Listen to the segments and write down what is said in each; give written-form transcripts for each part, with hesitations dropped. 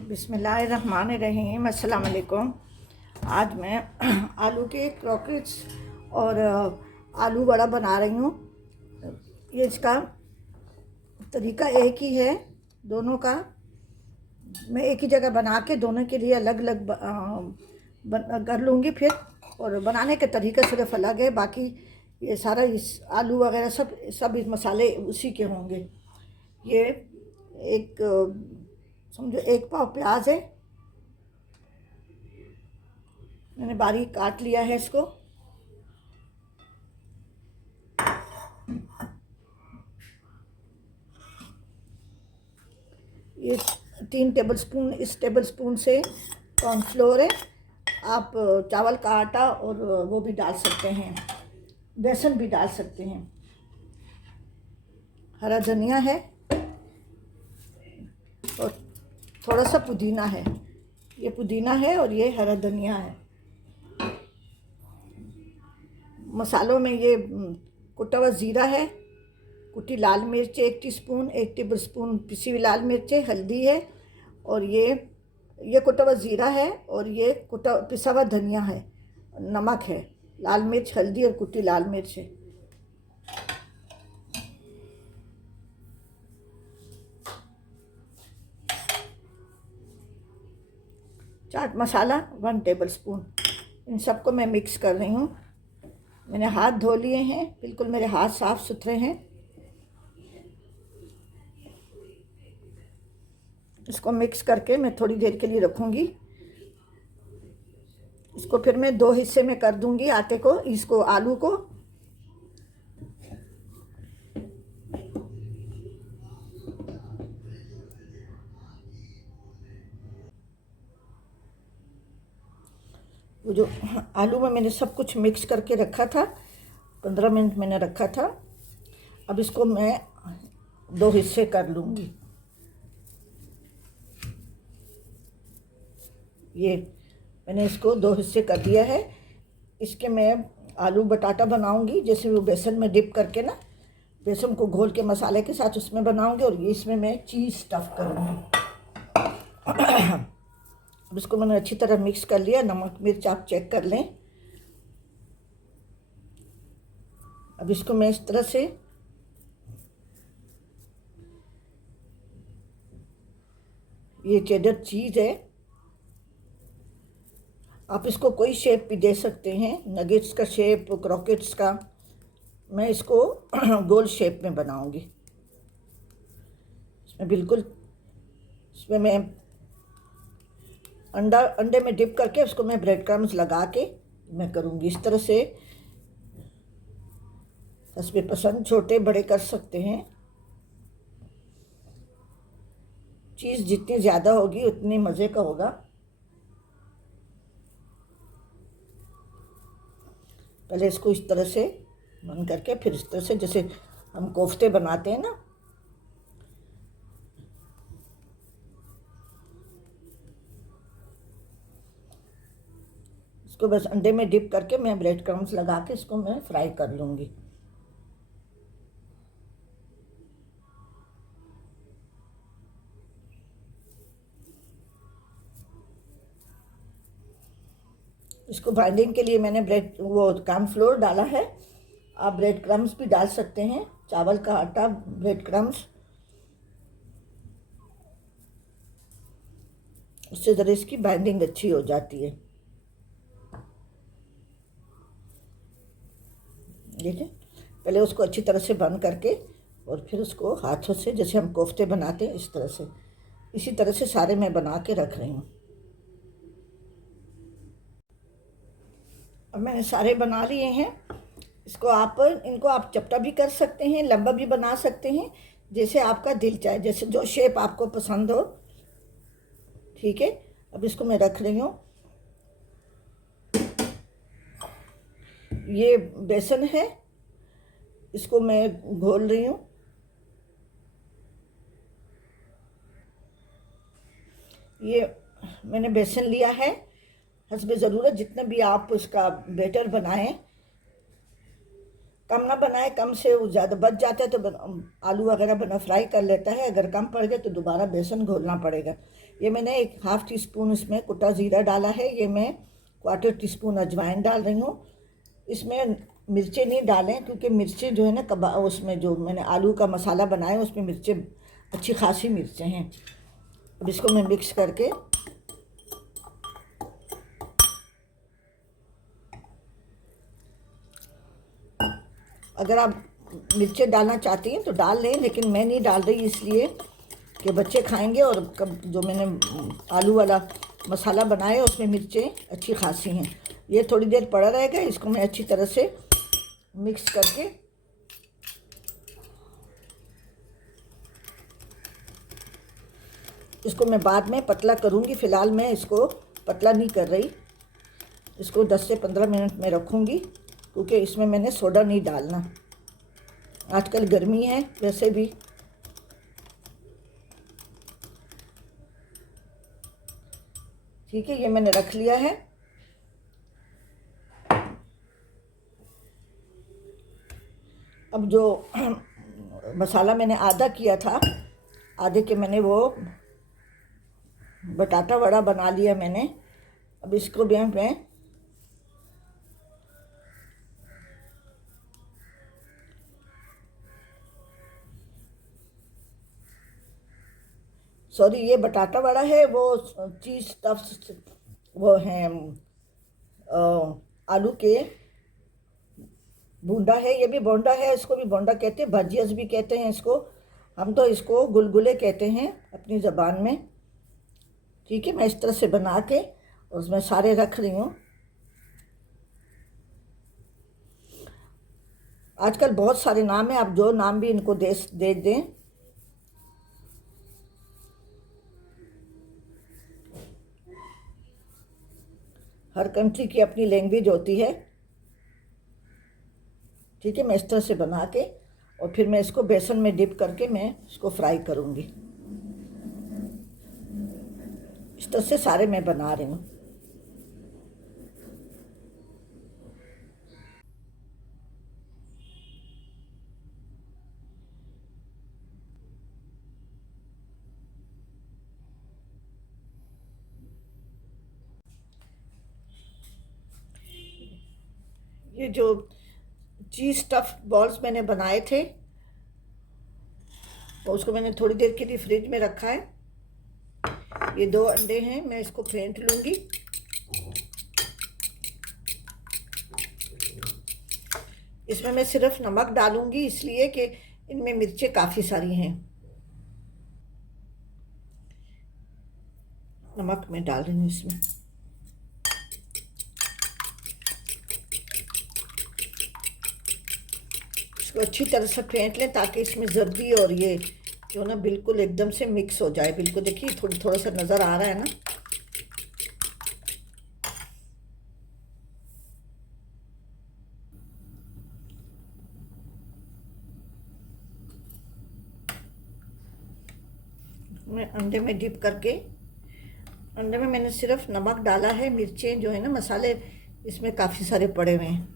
बिस्मिल्लाहिर्रहमानिर्रहीम। अस्सलाम वालेकुम। आज मैं आलू के क्रॉकेट्स और आलू वड़ा बना रही हूँ। ये इसका तरीका एक ही है दोनों का। मैं एक ही जगह बना के दोनों के लिए अलग अलग कर लूँगी फिर, और बनाने के तरीका सिर्फ अलग है। बाकी ये सारा इस आलू वगैरह सब इस मसाले उसी के होंगे। ये एक समझो 1 पाव प्याज है, मैंने बारीक काट लिया है इसको। ये 3 टेबलस्पून, इस टेबलस्पून से कॉर्नफ्लोर है। आप चावल का आटा और वो भी डाल सकते हैं, बेसन भी डाल सकते हैं। हरा धनिया है और थोड़ा सा पुदीना है। ये पुदीना है और ये हरा धनिया है। मसालों में ये कुटा हुआ ज़ीरा है, कुटी लाल मिर्च 1 टीस्पून, 1 टेबलस्पून पिसी हुई लाल मिर्च, हल्दी है, और ये कुटा हुआ ज़ीरा है, और ये पिसा हुआ धनिया है, नमक है, लाल मिर्च, हल्दी और कुटी लाल मिर्च है। चाट मसाला 1 टेबलस्पून। इन सबको मैं मिक्स कर रही हूँ। मैंने हाथ धो लिए हैं, बिल्कुल मेरे हाथ साफ़ सुथरे हैं। इसको मिक्स करके मैं थोड़ी देर के लिए रखूँगी। इसको फिर मैं 2 हिस्से में कर दूँगी आटे को, इसको आलू को। वो जो आलू में मैंने सब कुछ मिक्स करके रखा था, 15 मिनट मैंने रखा था। अब इसको मैं 2 हिस्से कर लूँगी। ये मैंने इसको 2 हिस्से कर दिया है। इसके मैं आलू बटाटा बनाऊंगी, जैसे वो बेसन में डिप करके ना, बेसन को घोल के मसाले के साथ उसमें बनाऊंगी, और ये इसमें मैं चीज़ स्टफ़ करूँगी। अब इसको मैंने अच्छी तरह मिक्स कर लिया। नमक मिर्च आप चेक कर लें। अब इसको मैं इस तरह से ये चेडर चीज़ है, आप इसको कोई शेप भी दे सकते हैं, नगेट्स का शेप, क्रॉकेट्स का। मैं इसको गोल शेप में बनाऊंगी। इसमें मैं अंडे में डिप करके उसको मैं ब्रेड क्रम्स लगा के मैं करूँगी इस तरह से। हस्बे पसंद छोटे बड़े कर सकते हैं। चीज़ जितनी ज़्यादा होगी उतनी मज़े का होगा। पहले इसको इस तरह से बंद करके, फिर इस तरह से जैसे हम कोफ्ते बनाते हैं ना, इसको बस अंडे में डिप करके मैं ब्रेड क्रम्स लगा के इसको मैं फ्राई कर लूँगी। इसको बाइंडिंग के लिए मैंने कॉर्नफ्लोर डाला है। आप ब्रेड क्रम्स भी डाल सकते हैं, चावल का आटा, ब्रेड क्रम्स। उससे ज़रा इसकी बाइंडिंग अच्छी हो जाती है। देखिए, पहले उसको अच्छी तरह से बंद करके और फिर उसको हाथों से, जैसे हम कोफ्ते बनाते हैं इस तरह से, इसी तरह से सारे मैं बना के रख रही हूँ। अब मैंने सारे बना लिए हैं। इनको आप चपटा भी कर सकते हैं, लंबा भी बना सकते हैं, जैसे आपका दिल चाहे, जैसे जो शेप आपको पसंद हो। ठीक है, अब इसको मैं रख रही हूँ। ये बेसन है, इसको मैं घोल रही हूँ। ये मैंने बेसन लिया है, हस्बे ज़रूरत जितना भी आप उसका बैटर बनाएं। कम ना बनाए, कम से वो ज़्यादा बच जाता है तो आलू वगैरह बना फ्राई कर लेता है, अगर कम पड़ गए तो दोबारा बेसन घोलना पड़ेगा। ये मैंने 1/2 टीस्पून इसमें कुटा ज़ीरा डाला है, ये मैं 1/4 टीस्पून अजवाइन डाल रही हूँ। इसमें मिर्चें नहीं डालें क्योंकि मिर्चें जो है ना कबाब, उसमें जो मैंने आलू का मसाला बनाया उसमें मिर्चें अच्छी खासी मिर्चें हैं। अब इसको मैं मिक्स करके अगर आप मिर्चें डालना चाहती हैं तो डाल लें, लेकिन मैं नहीं डाल रही इसलिए कि बच्चे खाएंगे और कब जो मैंने आलू वाला मसाला बनाया उसमें मिर्चें अच्छी खासी हैं। ये थोड़ी देर पड़ा रहेगा, इसको मैं अच्छी तरह से मिक्स करके इसको मैं बाद में पतला करूँगी। फ़िलहाल मैं इसको पतला नहीं कर रही, इसको 10 से 15 मिनट में रखूँगी क्योंकि इसमें मैंने सोडा नहीं डालना। आजकल गर्मी है वैसे भी। ठीक है, ये मैंने रख लिया है। अब जो मसाला मैंने आधा किया था, आधे के मैंने वो बटाटा वड़ा बना लिया मैंने। अब इसको भी मैं सॉरी, ये बटाटा वड़ा है, वो चीज़ स्टफ्स वो हैं आलू के बूंदा है, ये भी बोंडा है, इसको भी बोंडा कहते हैं, भजियास भी कहते हैं इसको। हम तो इसको गुलगुले कहते हैं अपनी ज़बान में। ठीक है, मैं इस तरह से बना के उसमें सारे रख रही हूँ। आजकल बहुत सारे नाम हैं, आप जो नाम भी इनको दे दें। हर कंट्री की अपनी लैंग्वेज होती है। ठीक है, मैं इस तरह से बना के और फिर मैं इसको बेसन में डिप करके मैं इसको फ्राई करूँगी। इस तरह से सारे मैं बना रही हूँ। ये जो चीज़ स्टफ बॉल्स मैंने बनाए थे तो उसको मैंने थोड़ी देर के लिए फ्रिज में रखा है। ये 2 अंडे हैं, मैं इसको फेंट लूँगी। इसमें मैं सिर्फ नमक डालूँगी इसलिए कि इनमें मिर्चें काफ़ी सारी हैं। नमक मैं डाल रही हूँ इसमें। इसको अच्छी तरह से फेंट लें ताकि इसमें जर्दी और ये जो ना बिल्कुल एकदम से मिक्स हो जाए। बिल्कुल देखिए थोड़ा सा नज़र आ रहा है ना। मैं अंडे में डिप करके, अंडे में मैंने सिर्फ नमक डाला है, मिर्चें जो है ना मसाले इसमें काफ़ी सारे पड़े हुए हैं।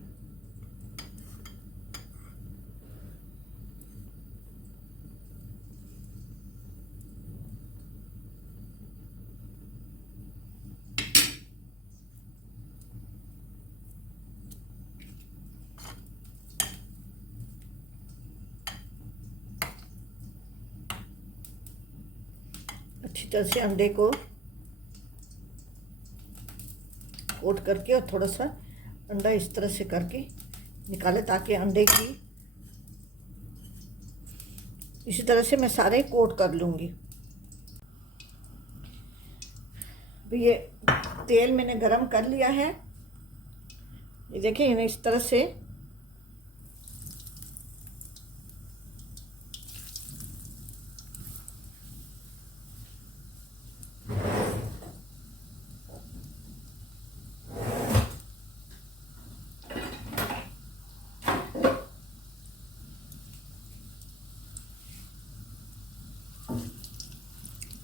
अच्छी तरह से अंडे को कोट करके और थोड़ा सा अंडा इस तरह से करके निकाले ताकि अंडे की इसी तरह से मैं सारे कोट कर लूँगी। ये तेल मैंने गरम कर लिया है, ये देखिए इन्हें इस तरह से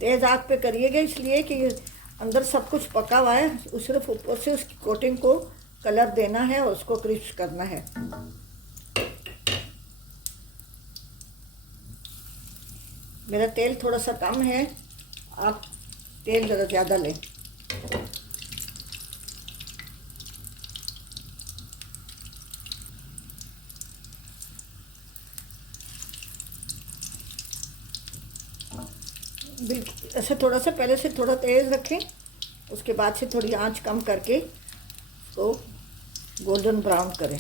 तेज़ आग पे करिएगा इसलिए कि अंदर सब कुछ पका हुआ है, सिर्फ ऊपर से उसकी कोटिंग को कलर देना है और उसको क्रिस्प करना है। मेरा तेल थोड़ा सा कम है, आप तेल ज़रा ज़्यादा लें। बिल्कुल ऐसे थोड़ा सा पहले से थोड़ा तेज़ रखें, उसके बाद से थोड़ी आंच कम करके इसको गोल्डन ब्राउन करें।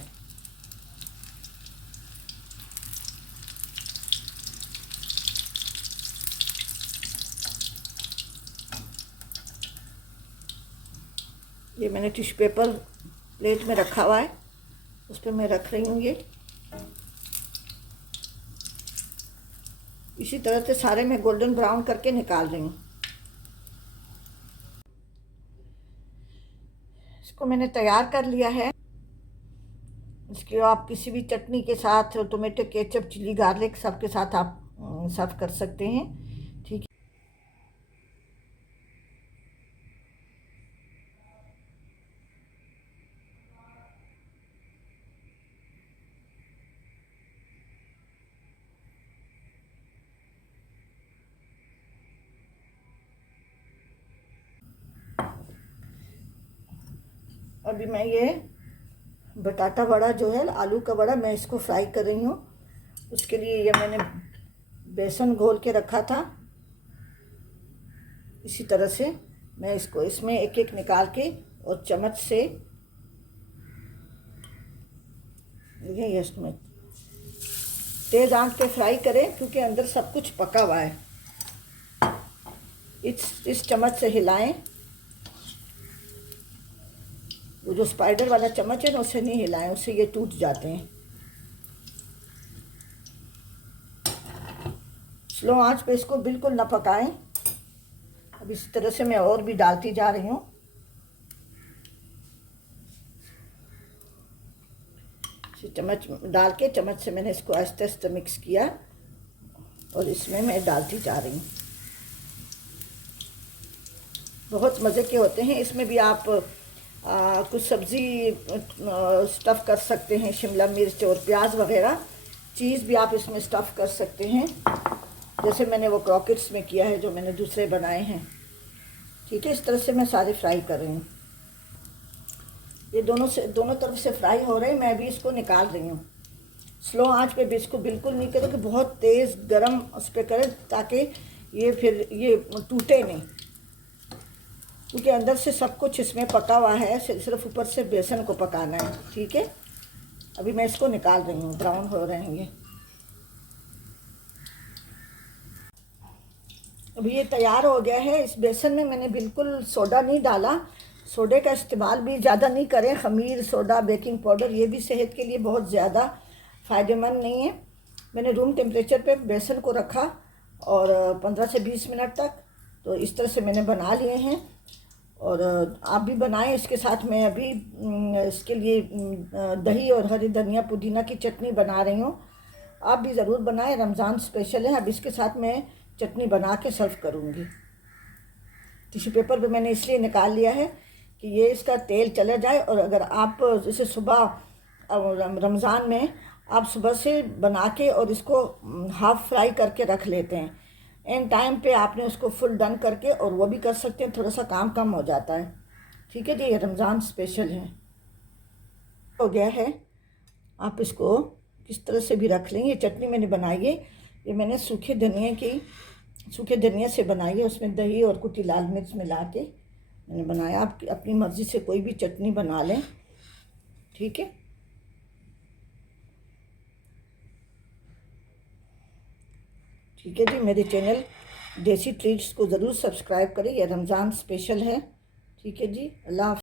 ये मैंने टिश्यू पेपर प्लेट में रखा हुआ है, उस पर मैं रख रही हूँ। ये इसी तरह से सारे मैं गोल्डन ब्राउन करके निकाल रही हूँ। इसको मैंने तैयार कर लिया है। इसको आप किसी भी चटनी के साथ, टोमेटो केचप, चिली गार्लिक, सब के साथ आप सर्व कर सकते हैं। ठीक है, अभी मैं ये बटाटा वड़ा जो है, आलू का वड़ा, मैं इसको फ्राई कर रही हूँ। उसके लिए ये मैंने बेसन घोल के रखा था। इसी तरह से मैं इसको इसमें एक एक निकाल के और चम्मच से ये इसमें तेज़ आंच पे फ्राई करें, क्योंकि अंदर सब कुछ पका हुआ है। इस चम्मच से हिलाएं। वो जो स्पाइडर वाला चम्मच है ना, उससे नहीं हिलाएं, उससे ये टूट जाते हैं। स्लो आंच पे इसको बिल्कुल ना पकाएं। अब इस तरह से मैं और भी डालती जा रही हूँ। चम्मच डाल के, चम्मच से मैंने इसको आहिस्ते आहिस्ते मिक्स किया और इसमें मैं डालती जा रही हूँ। बहुत मज़े के होते हैं। इसमें भी आप कुछ सब्ज़ी स्टफ़ कर सकते हैं, शिमला मिर्च और प्याज वगैरह चीज़ भी आप इसमें स्टफ़ कर सकते हैं, जैसे मैंने वो क्रॉकेट्स में किया है, जो मैंने दूसरे बनाए हैं। ठीक है, इस तरह से मैं सारे फ्राई कर रही हूँ। ये दोनों तरफ से फ्राई हो रहे हैं। मैं भी इसको निकाल रही हूँ। स्लो आंच पे भी इसको बिल्कुल नहीं करें कि बहुत तेज़ गरम उस पर करें, ताकि ये फिर ये टूटे नहीं, क्योंकि अंदर से सब कुछ इसमें पका हुआ है, सिर्फ ऊपर से बेसन को पकाना है। ठीक है, अभी मैं इसको निकाल रही हूँ, ब्राउन हो रहे हैं ये। अभी ये तैयार हो गया है। इस बेसन में मैंने बिल्कुल सोडा नहीं डाला। सोडे का इस्तेमाल भी ज़्यादा नहीं करें। ख़मीर, सोडा, बेकिंग पाउडर, ये भी सेहत के लिए बहुत ज़्यादा फ़ायदेमंद नहीं है। मैंने रूम टेम्परेचर पे बेसन को रखा और 15 से 20 मिनट तक, तो इस तरह से मैंने बना लिए हैं। और आप भी बनाएं। इसके साथ मैं अभी इसके लिए दही और हरी धनिया पुदीना की चटनी बना रही हूँ। आप भी ज़रूर बनाएं, रमज़ान स्पेशल है। अब इसके साथ मैं चटनी बना के सर्व करूँगी। टिश्यू पेपर पे मैंने इसलिए निकाल लिया है कि ये इसका तेल चला जाए। और अगर आप जैसे सुबह रमज़ान में आप सुबह से बना के और इसको हाफ़ फ्राई करके रख लेते हैं, एंड टाइम पे आपने उसको फुल डन करके और वो भी कर सकते हैं, थोड़ा सा काम कम हो जाता है। ठीक है जी, ये रमज़ान स्पेशल है। हो गया है। आप इसको किस तरह से भी रख लें। ये चटनी मैंने बनाई है, ये मैंने सूखे धनिया से बनाई है। उसमें दही और कुटी लाल मिर्च मिला के मैंने बनाया। आप अपनी मर्ज़ी से कोई भी चटनी बना लें। ठीक है, ठीक है जी। मेरे चैनल देसी ट्रीट्स को ज़रूर सब्सक्राइब करें। यह रमज़ान स्पेशल है। ठीक है जी, अल्लाह हाफ़िज़।